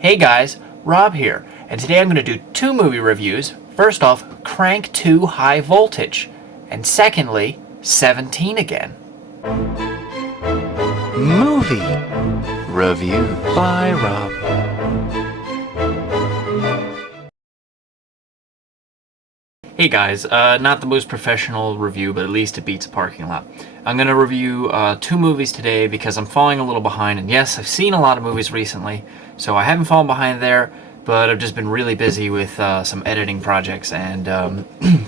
Hey guys, Rob here, and today I'm going to do two movie reviews. First off, Crank 2 High Voltage, and secondly, 17 again. Movie Review by Rob. Hey guys, not the most professional review, but at least it beats a parking lot. I'm going to review two movies today because I'm falling a little behind, and yes, I've seen a lot of movies recently, so I haven't fallen behind there, but I've just been really busy with some editing projects and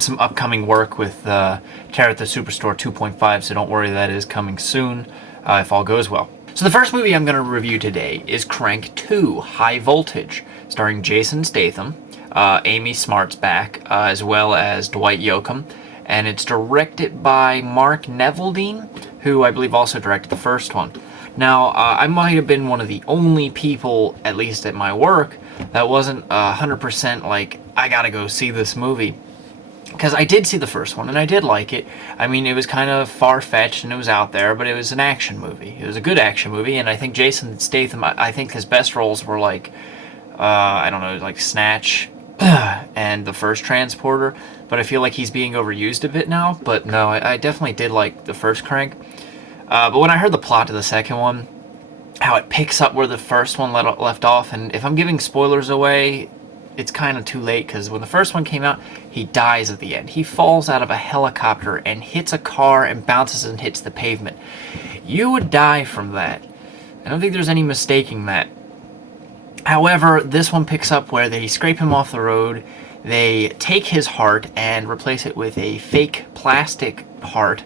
some upcoming work with Carrot the Superstore 2.5, so don't worry, that is coming soon if all goes well. So the first movie I'm going to review today is Crank 2 High Voltage, starring Jason Statham, Amy Smart's back, as well as Dwight Yoakam, and it's directed by Mark Neveldine, who I believe also directed the first one. Now, I might have been one of the only people, at least at my work, that wasn't 100% like, I gotta go see this movie. Because I did see the first one, and I did like it. I mean, it was kind of far-fetched, and it was out there, but it was an action movie. It was a good action movie, and I think Jason Statham, I think his best roles were like, I don't know, like Snatch, and the first Transporter, but I feel like he's being overused a bit now. But no, I definitely did like the first Crank. But when I heard the plot to the second one, how it picks up where the first one left off, and if I'm giving spoilers away, it's kind of too late, because when the first one came out, he dies at the end. He falls out of a helicopter and hits a car and bounces and hits the pavement. You would die from that. I don't think there's any mistaking that. However, this one picks up where they scrape him off the road, they take his heart and replace it with a fake plastic heart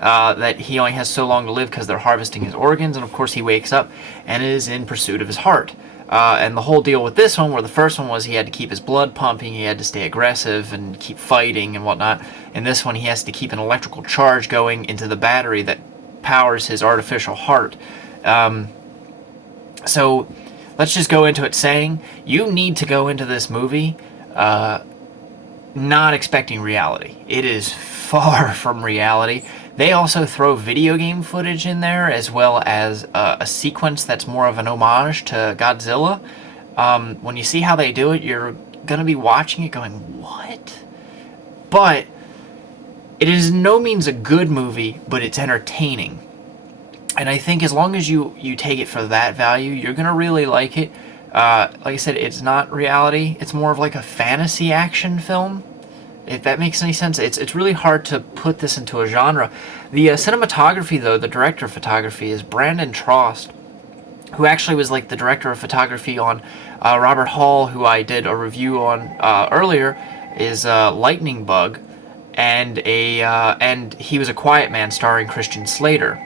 that he only has so long to live because they're harvesting his organs, and of course he wakes up and is in pursuit of his heart. And the whole deal with this one, where the first one was he had to keep his blood pumping, he had to stay aggressive and keep fighting and whatnot, in this one he has to keep an electrical charge going into the battery that powers his artificial heart. So let's just go into it saying, you need to go into this movie not expecting reality. It is far from reality. They also throw video game footage in there, as well as a sequence that's more of an homage to Godzilla. When you see how they do it, you're going to be watching it going, what? But it is no means a good movie, but it's entertaining. And I think as long as you take it for that value, you're going to really like it. Like I said, it's not reality. It's more of like a fantasy action film, if that makes any sense. It's really hard to put this into a genre. The cinematography, though, the director of photography is Brandon Trost, who actually was like the director of photography on Robert Hall, who I did a review on earlier, is Lightning Bug, and he was A Quiet Man starring Christian Slater.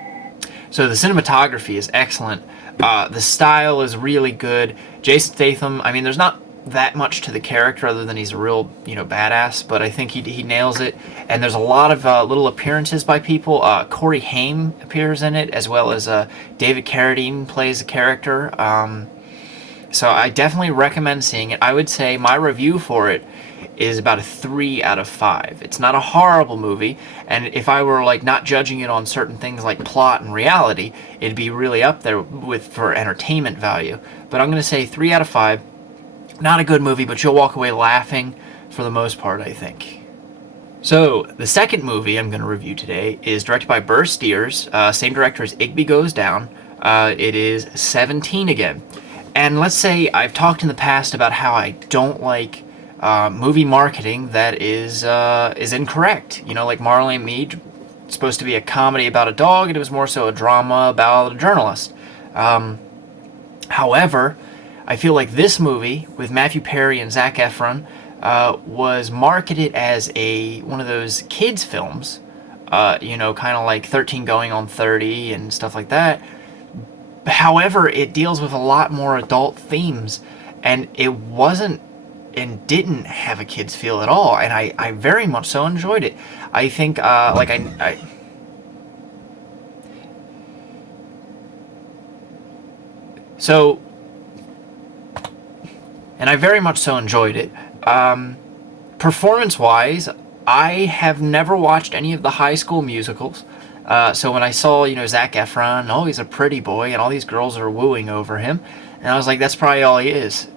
So the cinematography is excellent. The style is really good. Jason Statham, I mean, there's not that much to the character other than he's a real, badass, but I think he nails it. And there's a lot of little appearances by people. Corey Haim appears in it, as well as David Carradine plays a character. So I definitely recommend seeing it. I would say my review for it is about a 3 out of 5. It's not a horrible movie, and if I were like not judging it on certain things like plot and reality, it'd be really up there for entertainment value. But I'm going to say 3 out of 5. Not a good movie, but you'll walk away laughing for the most part, I think. So, the second movie I'm going to review today is directed by Burr, same director as Igby Goes Down. It is 17 again. And let's say I've talked in the past about how I don't like movie marketing that is incorrect. Like Marley and Me, it's supposed to be a comedy about a dog, and it was more so a drama about a journalist. However, I feel like this movie, with Matthew Perry and Zac Efron, was marketed as one of those kids' films, kind of like 13 Going on 30 and stuff like that. However, it deals with a lot more adult themes, and it wasn't and didn't have a kids' feel at all, and I very much so enjoyed it. I think, and I very much so enjoyed it. Performance-wise, I have never watched any of the High School Musicals. So when I saw, Zac Efron, oh, he's a pretty boy, and all these girls are wooing over him, And I was like, that's probably all he is.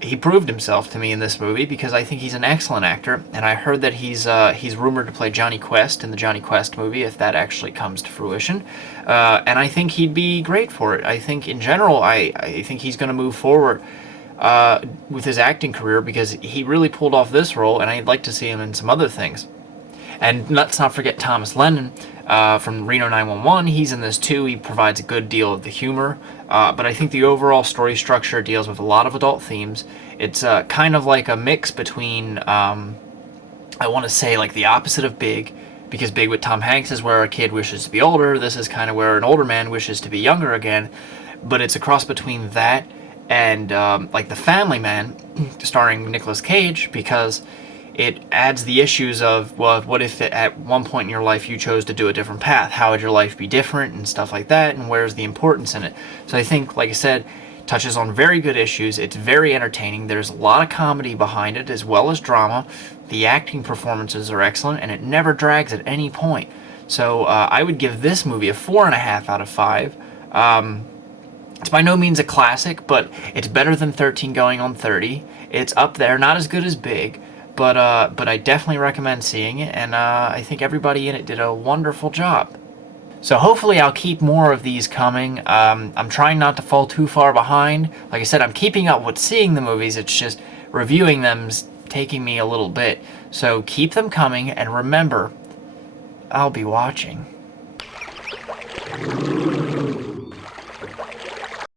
He proved himself to me in this movie because I think he's an excellent actor, and I heard that he's rumored to play Johnny Quest in the Johnny Quest movie if that actually comes to fruition, and I think he'd be great for it. I think in general, I think he's going to move forward with his acting career because he really pulled off this role, and I'd like to see him in some other things. And let's not forget Thomas Lennon from Reno 911. He's in this too. He provides a good deal of the humor. But I think the overall story structure deals with a lot of adult themes. It's kind of like a mix between, I want to say, like the opposite of Big, because Big with Tom Hanks is where a kid wishes to be older. This is kind of where an older man wishes to be younger again. But it's a cross between that and like The Family Man, starring Nicolas Cage, because it adds the issues of, well, what if at one point in your life you chose to do a different path? How would your life be different and stuff like that, and where's the importance in it? So I think, like I said, touches on very good issues. It's very entertaining. There's a lot of comedy behind it as well as drama. The acting performances are excellent, and it never drags at any point. So I would give this movie a 4.5 out of 5. It's by no means a classic, but it's better than 13 Going on 30. It's up there, not as good as Big, but I definitely recommend seeing it, and I think everybody in it did a wonderful job. So hopefully I'll keep more of these coming. I'm trying not to fall too far behind. Like I said, I'm keeping up with seeing the movies, it's just reviewing them's taking me a little bit. So keep them coming, and remember, I'll be watching.